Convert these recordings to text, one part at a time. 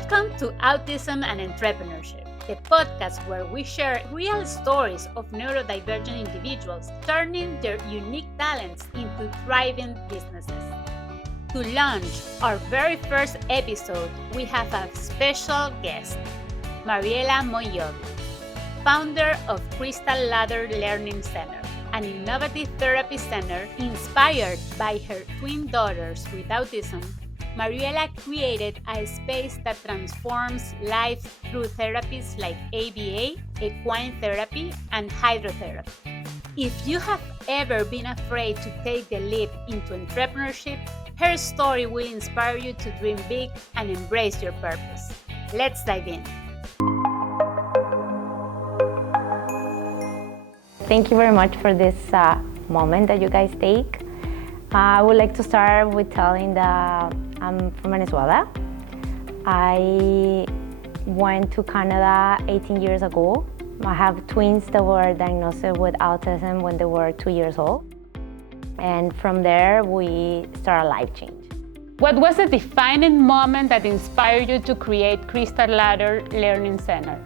Welcome to Autism and Entrepreneurship, the podcast where we share real stories of neurodivergent individuals turning their unique talents into thriving businesses. To launch our very first episode, we have a special guest, Mariella Mongiovi, founder of Crystal Ladder Learning Center, an innovative therapy center inspired by her twin daughters with autism. Mariella created a space that transforms lives through therapies like ABA, equine therapy, and hydrotherapy. If you have ever been afraid to take the leap into entrepreneurship, her story will inspire you to dream big and embrace your purpose. Let's dive in. Thank you very much for this moment that you guys take. I would like to start with telling that I'm from Venezuela. I went to Canada 18 years ago. I have twins that were diagnosed with autism when they were 2 years old. And from there, we started a life change. What was the defining moment that inspired you to create Crystal Ladder Learning Center?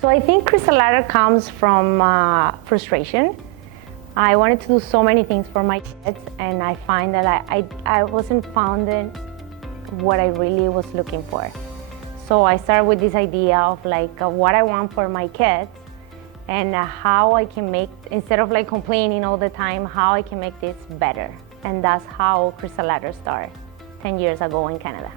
So I think Crystal Ladder comes from frustration. I wanted to do so many things for my kids, and I find that I wasn't finding what I really was looking for. So I started with this idea of what I want for my kids and how I can make, instead of complaining all the time, how I can make this better. And that's how Crystal Ladder started 10 years ago in Canada.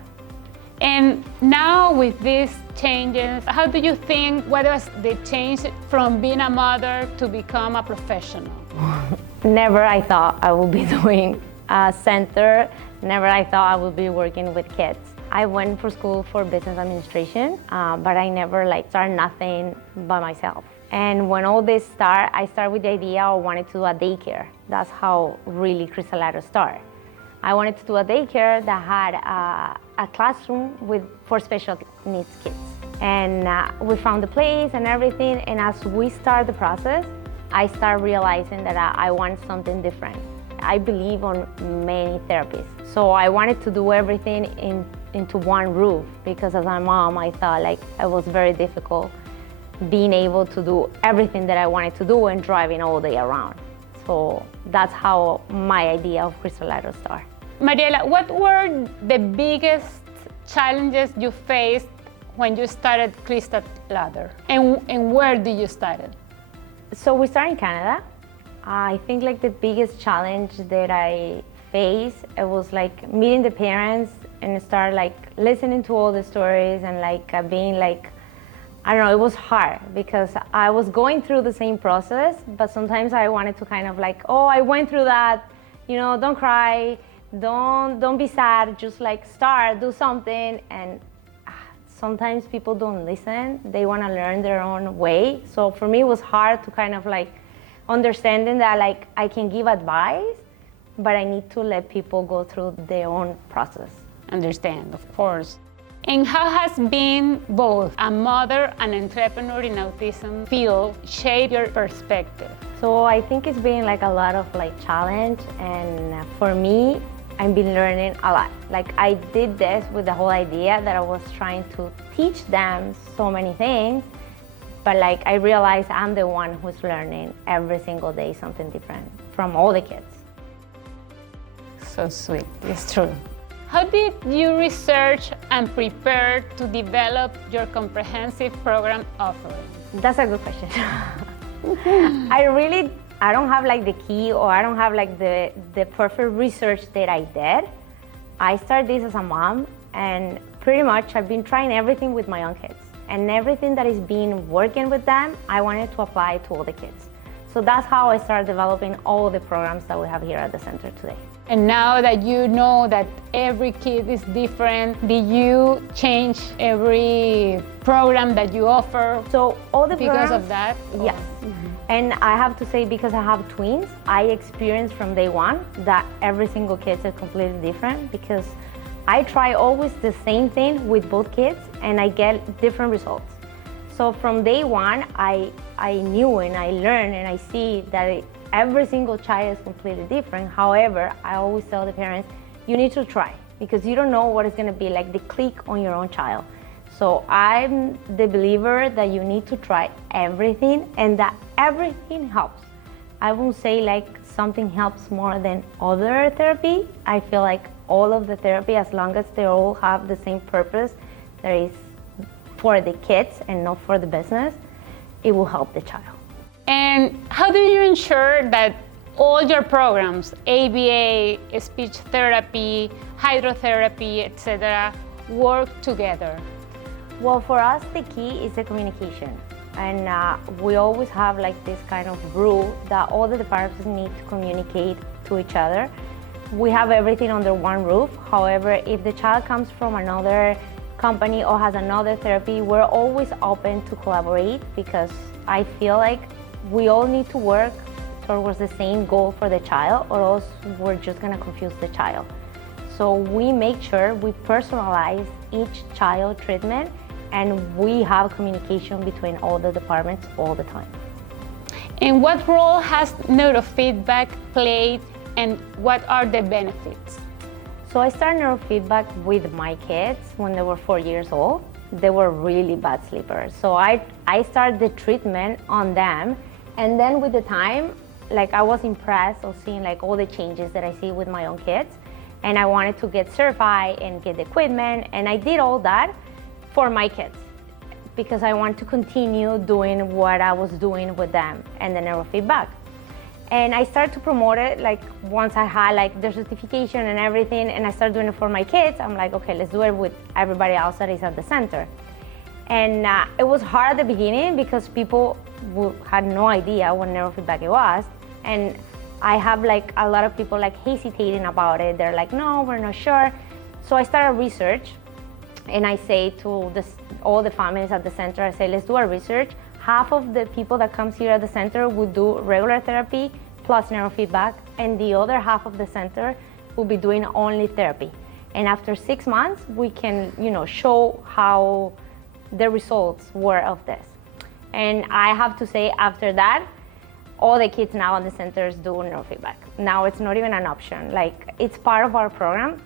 And now with these changes, how do you think, what was the change from being a mother to become a professional? Never I thought I would be doing a center. Never I thought I would be working with kids. I went for school for business administration, but I never started nothing by myself. And when all this started, I started with the idea I wanted to do a daycare. That's how really Crystal Ladder started. I wanted to do a daycare that had a classroom for special needs kids. And we found the place and everything, and as we started the process, I started realizing that I want something different. I believe on many therapies. So I wanted to do everything into one roof, because as a mom, I thought it was very difficult being able to do everything that I wanted to do and driving all day around. So that's how my idea of Crystal Ladder started. Mariella, what were the biggest challenges you faced when you started Crystal Ladder? And where did you start it? So we started in Canada. I think the biggest challenge that I faced, it was meeting the parents and start listening to all the stories and being I don't know, it was hard because I was going through the same process, but sometimes I wanted to kind of oh, I went through that, don't cry, don't be sad, just start, do something. And sometimes people don't listen. They want to learn their own way. So for me, it was hard to kind of understanding that I can give advice, but I need to let people go through their own process. Understand, of course. And how has being both a mother and entrepreneur in autism field shape your perspective? So I think it's been a lot of challenge, and for me, I've been learning a lot. I did this with the whole idea that I was trying to teach them so many things, but I realized I'm the one who's learning every single day something different from all the kids. So sweet, it's true. How did you research and prepare to develop your comprehensive program offering? That's a good question. I don't have the key, or I don't have the perfect research that I did. I started this as a mom, and pretty much I've been trying everything with my own kids. And everything that is being working with them, I wanted to apply to all the kids. So that's how I started developing all the programs that we have here at the center today. And now that you know that every kid is different, did you change every program that you offer? So all the because programs, of that? Yes. Mm-hmm. And I have to say, because I have twins, I experienced from day one that every single kid is completely different, because I try always the same thing with both kids and I get different results. So from day one, I knew and I learned and I see that every single child is completely different. However, I always tell the parents, you need to try, because you don't know what is going to be the click on your own child. So I'm the believer that you need to try everything and that everything helps. I won't say like something helps more than other therapy. I feel like all of the therapy, as long as they all have the same purpose, that is for the kids and not for the business, it will help the child. And how do you ensure that all your programs, ABA, speech therapy, hydrotherapy, etc., work together? Well, for us, the key is the communication. And we always have like this kind of rule that all the departments need to communicate to each other. We have everything under one roof. However, if the child comes from another company or has another therapy, we're always open to collaborate, because I feel like we all need to work towards the same goal for the child, or else we're just gonna confuse the child. So we make sure we personalize each child treatment, and we have communication between all the departments all the time. And what role has neurofeedback played, and what are the benefits? So I started neurofeedback with my kids when they were 4 years old. They were really bad sleepers. So I started the treatment on them, and then with the time, like I was impressed of seeing like all the changes that I see with my own kids, and I wanted to get certified and get the equipment, and I did all that for my kids because I want to continue doing what I was doing with them and the neurofeedback. And I started to promote it like once I had like the certification and everything, and I started doing it for my kids. I'm like, okay, let's do it with everybody else that is at the center. And it was hard at the beginning because people had no idea what neurofeedback it was. And I have like a lot of people like hesitating about it. They're like, no, we're not sure. So I started research. And I say to all the families at the center, I say, let's do our research. Half of the people that comes here at the center will do regular therapy plus neurofeedback, and the other half of the center will be doing only therapy. And after 6 months, we can, show how the results were of this. And I have to say, after that, all the kids now at the centers do neurofeedback. Now it's not even an option. Like, it's part of our program,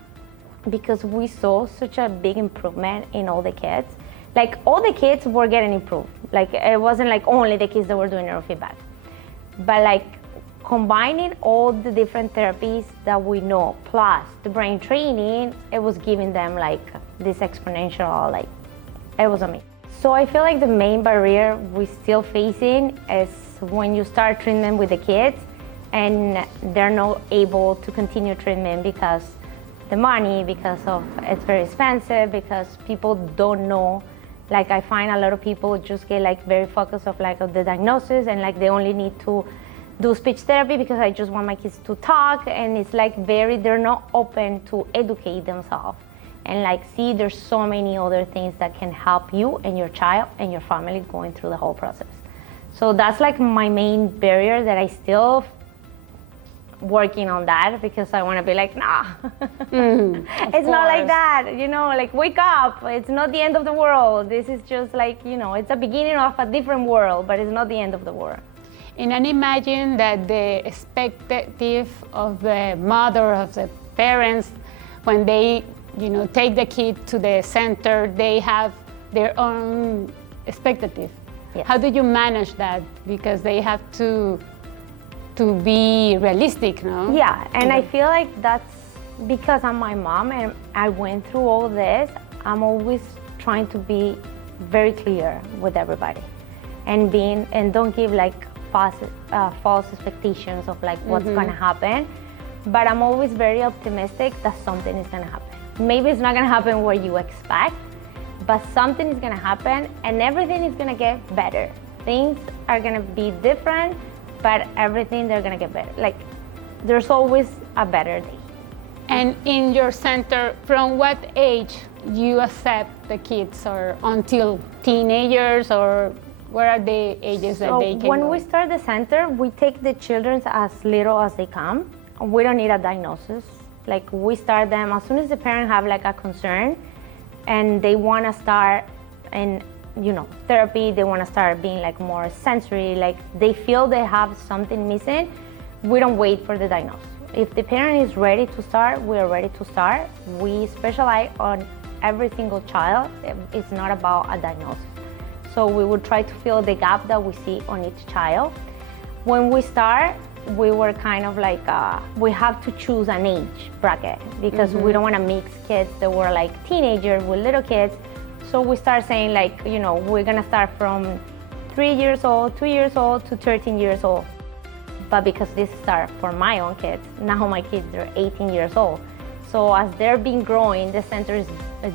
because we saw such a big improvement in all the kids. Like, all the kids were getting improved. Like, it wasn't like only the kids that were doing neurofeedback. But like, combining all the different therapies that we know, plus the brain training, it was giving them like this exponential, like, it was amazing. So I feel like the main barrier we're still facing is when you start treatment with the kids and they're not able to continue treatment because the money, because of it's very expensive, because people don't know. Like, I find a lot of people just get like very focused of like of the diagnosis, and like they only need to do speech therapy because I just want my kids to talk, and it's like they're not open to educate themselves and like see there's so many other things that can help you and your child and your family going through the whole process. So that's like my main barrier that I still working on that, because I want to be like, nah, it's not like that, like wake up, it's not the end of the world. This is just like, it's a beginning of a different world, but it's not the end of the world. And I imagine that the expectative of the mother, of the parents, when they, take the kid to the center, they have their own expectative. Yes. How do you manage that? Because they have to be realistic, no? Yeah, and I feel like that's because I'm my mom and I went through all this. I'm always trying to be very clear with everybody, and don't give like false expectations of like what's gonna happen. But I'm always very optimistic that something is gonna happen. Maybe it's not gonna happen where you expect, but something is gonna happen, and everything is gonna get better. Things are gonna be different, but everything, they're gonna get better. Like, there's always a better day. And in your center, from what age you accept the kids, or until teenagers, or where are the ages that they can when go? we start the center, we take the children as little as they come. We don't need a diagnosis. Like, we start them as soon as the parent have like a concern and they wanna start in therapy, they want to start being like more sensory, like they feel they have something missing. We don't wait for the diagnosis. If the parent is ready to start, we are ready to start. We specialize on every single child is not about a diagnosis. So we would try to fill the gap that we see on each child. When we start, we were kind of like, we have to choose an age bracket because we don't want to mix kids that were like teenagers with little kids. So we start saying like, you know, we're going to start from 3 years old, 2 years old to 13 years old. But because this started for my own kids, now my kids are 18 years old. So as they're been growing, the center is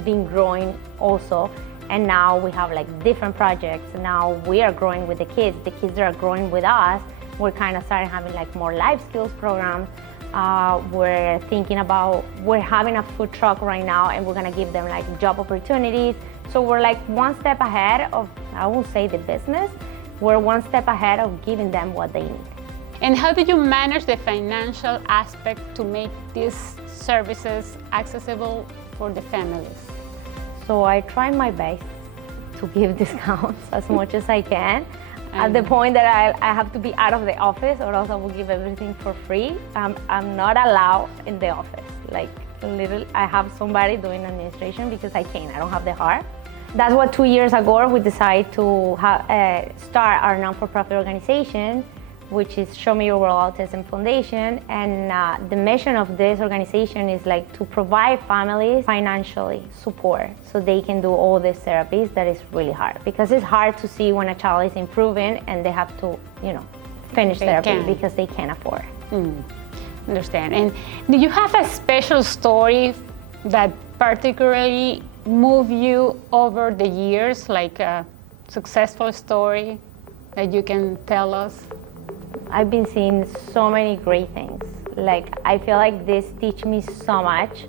been growing also. And now we have like different projects. Now we are growing with the kids are growing with us. We're kind of starting having like more life skills programs. We're thinking about, we're having a food truck right now and we're gonna give them like job opportunities. So we're like one step ahead of, I won't say the business, we're one step ahead of giving them what they need. And how do you manage the financial aspect to make these services accessible for the families? So I try my best to give discounts as much as I can. At the point that I have to be out of the office or else I will give everything for free. I'm not allowed in the office. Like I have somebody doing administration because I can't, I don't have the heart. That's what 2 years ago we decided to start our non-for-profit organization, which is Show Me Your World Autism Foundation. And the mission of this organization is like to provide families financially support so they can do all these therapies that is really hard. Because it's hard to see when a child is improving and they have to, you know, finish therapy because they can't afford. Understand. And do you have a special story that particularly moved you over the years, like a successful story that you can tell us? I've been seeing so many great things. Like, I feel like this teach me so much.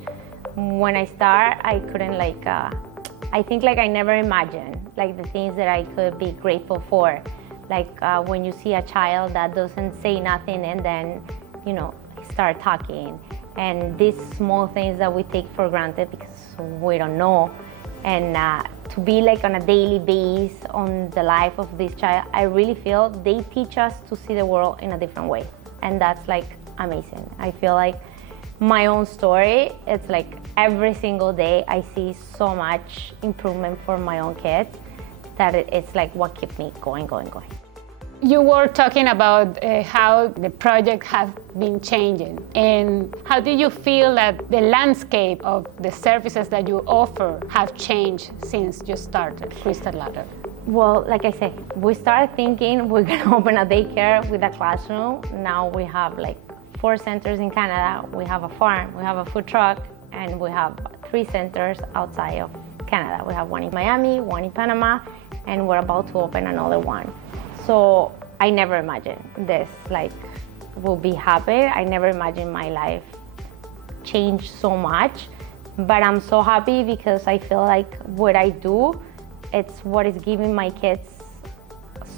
When I start, I couldn't like, I think like I never imagined like the things that I could be grateful for. Like when you see a child that doesn't say nothing and then, you know, start talking. And these small things that we take for granted because we don't know. And to be like on a daily basis on the life of this child, I really feel they teach us to see the world in a different way. And that's like amazing. I feel like my own story, it's like every single day I see so much improvement for my own kids that it's like what keeps me going. You were talking about how the project has been changing, and how do you feel that the landscape of the services that you offer have changed since you started Crystal Ladder? Well, like I said, we started thinking we're gonna open a daycare with a classroom. Now we have like 4 centers in Canada. We have a farm, we have a food truck, and we have 3 centers outside of Canada. We have one in Miami, one in Panama, and we're about to open another one. So I never imagined this like will be happen. I never imagined my life changed so much, but I'm so happy because I feel like what I do, it's what is giving my kids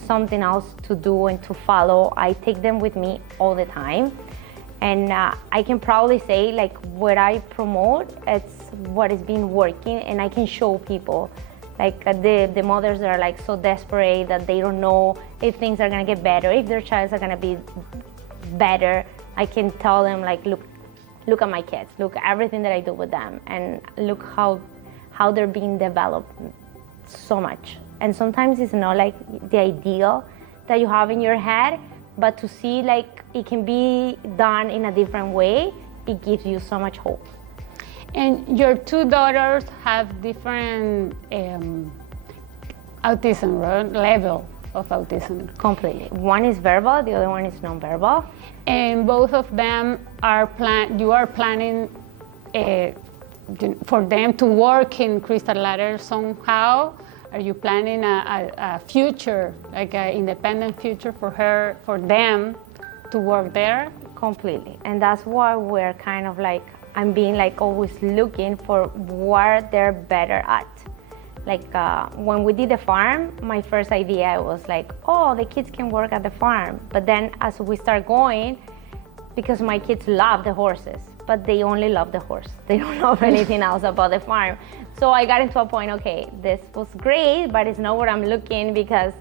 something else to do and to follow. I take them with me all the time. And I can proudly say like what I promote, it's what has been working and I can show people. Like the mothers that are like so desperate that they don't know if things are gonna get better, if their child are gonna be better. I can tell them like, look at my kids, look at everything that I do with them, and look how they're being developed so much. And sometimes it's not like the ideal that you have in your head, but to see like it can be done in a different way, it gives you so much hope. And your 2 daughters have different autism, right? Level of autism. Completely. One is verbal, the other one is nonverbal. And both of them are you are planning for them to work in Crystal Ladder somehow. Are you planning a future, like an independent future for them to work there? Completely. And that's why we're kind of like, I'm being like always looking for what they're better at. Like when we did the farm, my first idea was like, oh, the kids can work at the farm. But then as we start going, because my kids love the horses, but they only love the horse. They don't love anything else about the farm. So I got into a point, okay, this was great, but it's not what I'm looking because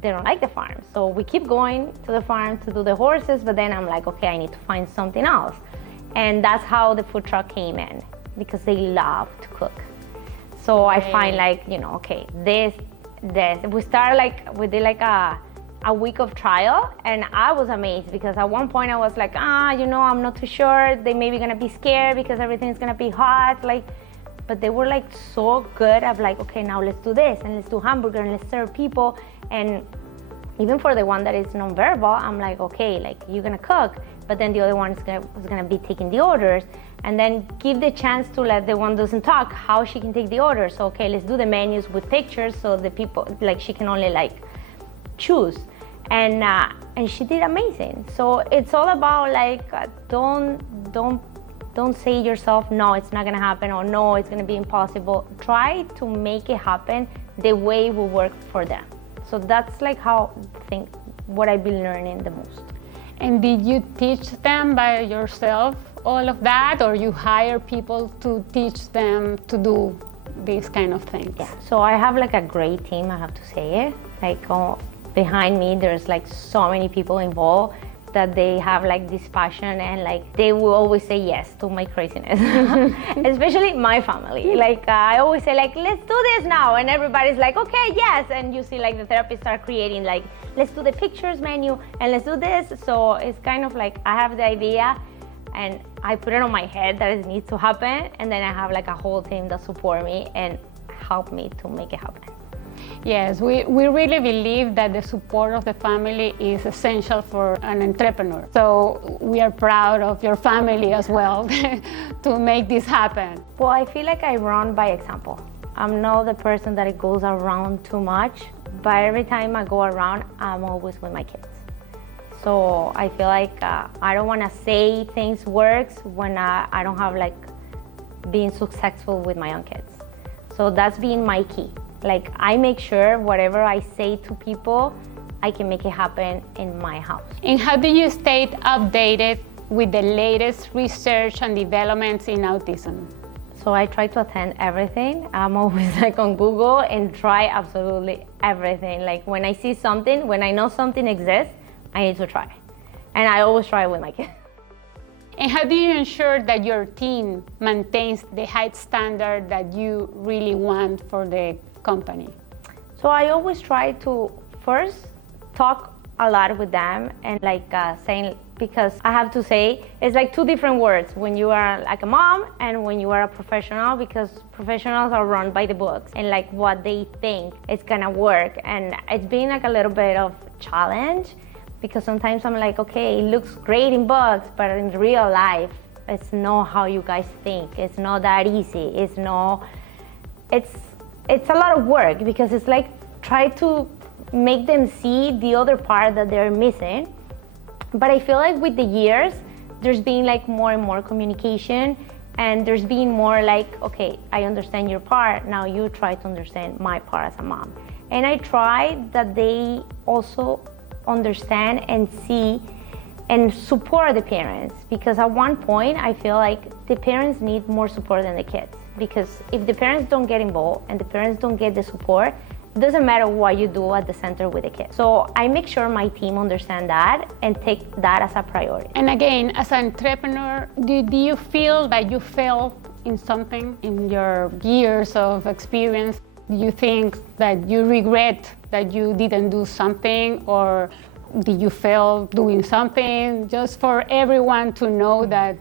they don't like the farm. So we keep going to the farm to do the horses, but then I'm like, okay, I need to find something else. And that's how the food truck came in, because they love to cook. So I find like, okay, this. We did like a week of trial, and I was amazed because at one point I was like, I'm not too sure. They may be gonna be scared because everything's gonna be hot, but they were like so good. I'm like, okay, now let's do this, and let's do hamburger, and let's serve people. And even for the one that is nonverbal, I'm like, okay, like you're gonna cook, but then the other one is gonna be taking the orders, and then give the chance to let the one doesn't talk, how she can take the orders. So, okay, let's do the menus with pictures so the people, like she can only like choose. And she did amazing. So it's all about like, don't say yourself, no, it's not gonna happen, or no, it's gonna be impossible. Try to make it happen the way it will work for them. So that's like what I've been learning the most. And did you teach them by yourself all of that, or you hire people to teach them to do these kind of things? Yeah, so I have like a great team, I have to say it. Like behind me, there's like so many people involved that they have like this passion, and like they will always say yes to my craziness. Especially my family. Like I always say like, let's do this now, and everybody's like, okay, yes. And you see like the therapists start creating like, let's do the pictures menu, and let's do this. So it's kind of like I have the idea and I put it on my head that it needs to happen, and then I have like a whole team that support me and help me to make it happen. Yes, we really believe that the support of the family is essential for an entrepreneur. So we are proud of your family as well to make this happen. Well, I feel like I run by example. I'm not the person that it goes around too much, but every time I go around, I'm always with my kids. So I feel like I don't want to say things works when I don't have like being successful with my own kids. So that's been my key. Like I make sure whatever I say to people, I can make it happen in my house. And how do you stay updated with the latest research and developments in autism? So I try to attend everything. I'm always like on Google and try absolutely everything. Like when I see something, when I know something exists, I need to try. And I always try with my kids. And how do you ensure that your team maintains the high standard that you really want for the company? So I always try to first talk a lot with them and like saying, because I have to say, it's like two different words when you are like a mom and when you are a professional, because professionals are run by the books and like what they think it's gonna work. And it's been like a little bit of challenge, because sometimes I'm like, okay, it looks great in books, but in real life, it's not how you guys think. It's not that easy. It's a lot of work, because it's like try to make them see the other part that they're missing. But I feel like with the years, there's been like more and more communication, and there's been more like, okay, I understand your part, now you try to understand my part as a mom. And I try that they also understand and see and support the parents, because at one point I feel like the parents need more support than the kids, because if the parents don't get involved and the parents don't get the support, it doesn't matter what you do at the center with the kids. So I make sure my team understand that and take that as a priority. And again, as an entrepreneur, do you feel that you failed in something in your years of experience? Do you think that you regret that you didn't do something, or did you fail doing something? Just for everyone to know that,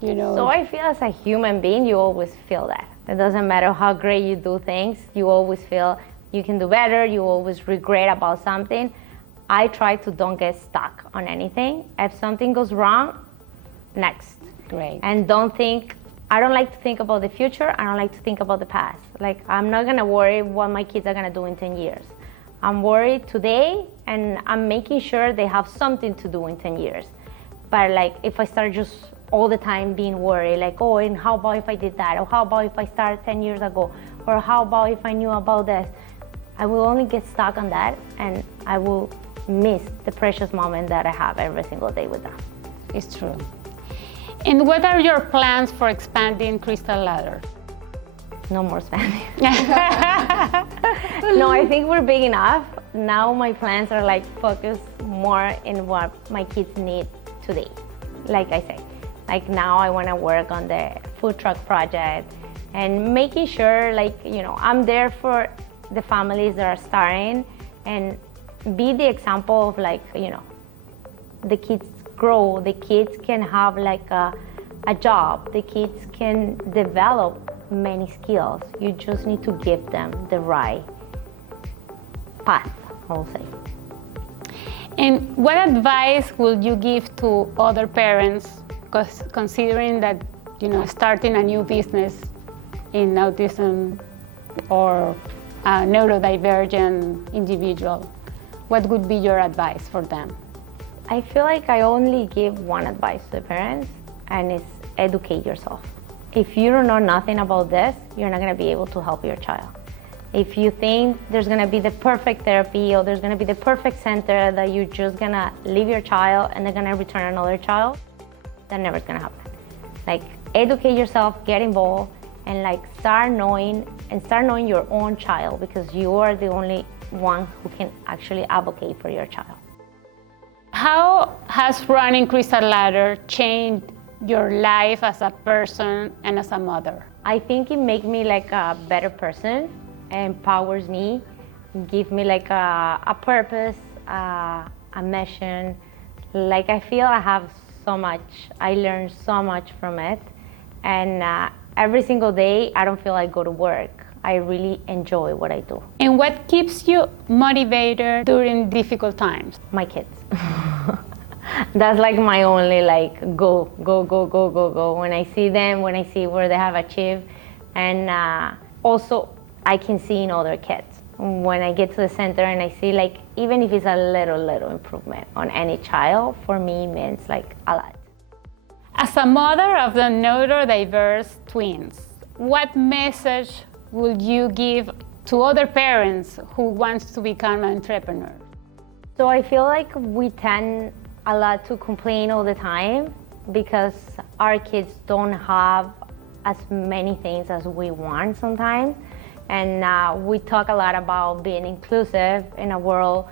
you know. So I feel as a human being, you always feel that. It doesn't matter how great you do things, you always feel you can do better, you always regret about something. I try to don't get stuck on anything. If something goes wrong, next. Great. And I don't like to think about the future, I don't like to think about the past. Like, I'm not gonna worry what my kids are gonna do in 10 years. I'm worried today, and I'm making sure they have something to do in 10 years. But like, if I start just all the time being worried, like, oh, and how about if I did that? Or how about if I started 10 years ago? Or how about if I knew about this? I will only get stuck on that, and I will miss the precious moment that I have every single day with them. It's true. And what are your plans for expanding Crystal Ladder? No more Spanish. No, I think we're big enough. Now my plans are like focused more in what my kids need today. Like I say, like now I want to work on the food truck project, and making sure, like, I'm there for the families that are starting, and be the example of, like, the kids grow, the kids can have like a job, the kids can develop many skills. You just need to give them the right path, I'll say. And what advice would you give to other parents, considering that, starting a new business in autism or a neurodivergent individual? What would be your advice for them? I feel like I only give one advice to the parents, and it's educate yourself. If you don't know nothing about this, you're not gonna be able to help your child. If you think there's gonna be the perfect therapy or there's gonna be the perfect center that you're just gonna leave your child and they're gonna return another child, that never gonna happen. Like, educate yourself, get involved, and like start knowing your own child, because you are the only one who can actually advocate for your child. How has running Crystal Ladder changed your life as a person and as a mother? I think it makes me like a better person, empowers me, give me like a purpose, a mission. Like, I feel I have so much, I learned so much from it, and every single day I don't feel I go to work. I really enjoy what I do. And what keeps you motivated during difficult times? My kids. That's like my only go. When I see them, when I see where they have achieved, and also I can see in other kids. When I get to the center and I see, like, even if it's a little improvement on any child, for me means like a lot. As a mother of the neurodiverse twins, what message would you give to other parents who wants to become an entrepreneur? So I feel like we tend a lot to complain all the time because our kids don't have as many things as we want sometimes. And we talk a lot about being inclusive in a world,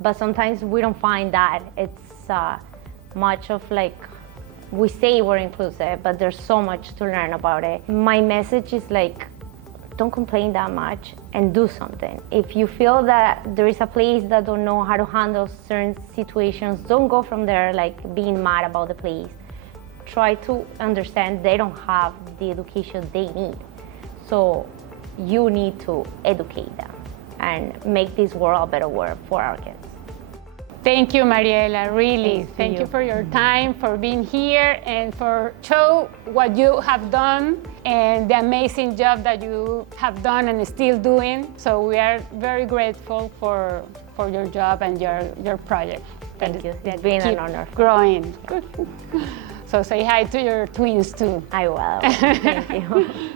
but sometimes we don't find that. It's much of like, we say we're inclusive, but there's so much to learn about it. My message is like, don't complain that much and do something. If you feel that there is a place that don't know how to handle certain situations, don't go from there like being mad about the place. Try to understand they don't have the education they need. So you need to educate them and make this world a better world for our kids. Thank you, Mariella, really. Thank you for your time, for being here, and for show what you have done and the amazing job that you have done and still doing. So we are very grateful for your job and your project. Thank you. It's been an honor. Growing. So say hi to your twins too. I will. Thank you.